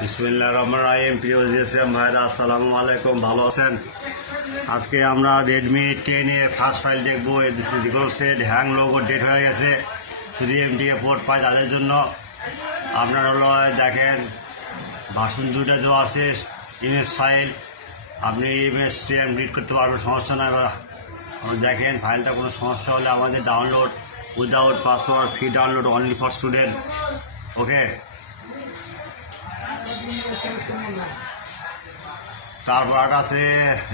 বিসমিল্লাহির রহমানির রহিম। প্রিয় জিএসএম ভাইরা, আসসালামু আলাইকুম। ভালো আছেন? আজকে আমরা রেডমি 10 এর ফার্স্ট ফাইল দেখবো। যেগুলো সেট হ্যাং লোগো ডেট হয়ে গেছে, শুধু এমটিকে পোর্ট পায় তাদের জন্য। আপনার হলো দেখেন ভার্সন 2টা দেওয়া আছে, ইমেজ ফাইল। আপনি ইমেজ সেম রিড করতে পারবেন, সমস্যা নয়। এবার দেখেন ফাইলটা কোনো সমস্যা হলে আমাদের download without password, free download, only for student. Okay, তারপর আছে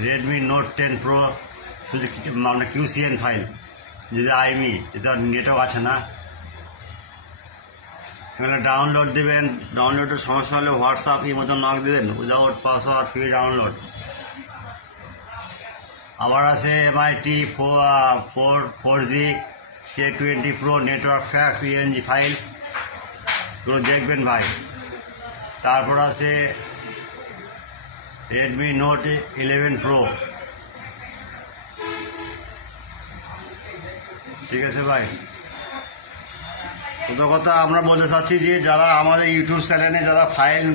রেডমি নোট 10 প্রো, শুধু মানে কিউসিএন ফাইল, যেটা আইমি, এটা নেটওয়ার্ক আছে না। এখানে ডাউনলোড দেবেন, ডাউনলোডের সমস্যা হলে হোয়াটসঅ্যাপ এই মতো নক দেবেন, উইদাউট পাসওয়ার্ড, ফ্রি ডাউনলোড। আবার আছে MIT 4G K20 pro network fax ENG file, এগুলো দেখবেন ভাই। তারপর আছে রেডমি নোট 11 প্রো, ঠিক আছে ভাই। প্রথম কথা আমরা বলতে চাচ্ছি যে যারা আমাদের ইউটিউব চ্যানেলে যারা ফাইল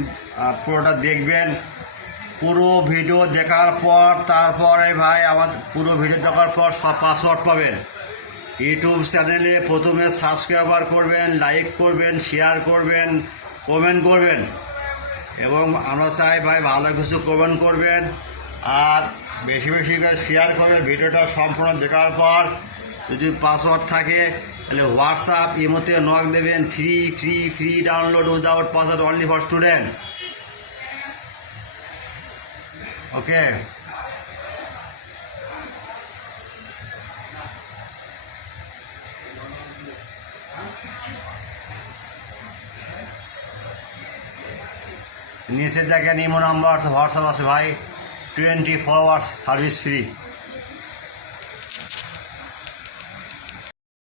পুরোটা দেখবেন, পুরো ভিডিও দেখার পর তারপরে ভাই আমাদের পুরো ভিডিও দেখার পর সব পাসওয়ার্ড পাবেন। ইউটিউব চ্যানেলে প্রথমে সাবস্ক্রাইবার করবেন, লাইক করবেন, শেয়ার করবেন, কমেন্ট করবেন। এবং আমরা চাই ভাই ভালো কিছু কমেন্ট করবেন আর বেশি বেশি করে শেয়ার করবেন। ভিডিওটা সম্পূর্ণ দেখার পর যদি পাসওয়ার্ড থাকে তাহলে হোয়াটসঅ্যাপ ইমোতে নক দেবেন। Free free free download without password, only for student. Okay, নিচে দেখেন ইমো নাম্বার, হোয়াটসঅ্যাপ আছে ভাই, 24 আওয়ার্স সার্ভিস ফ্রি।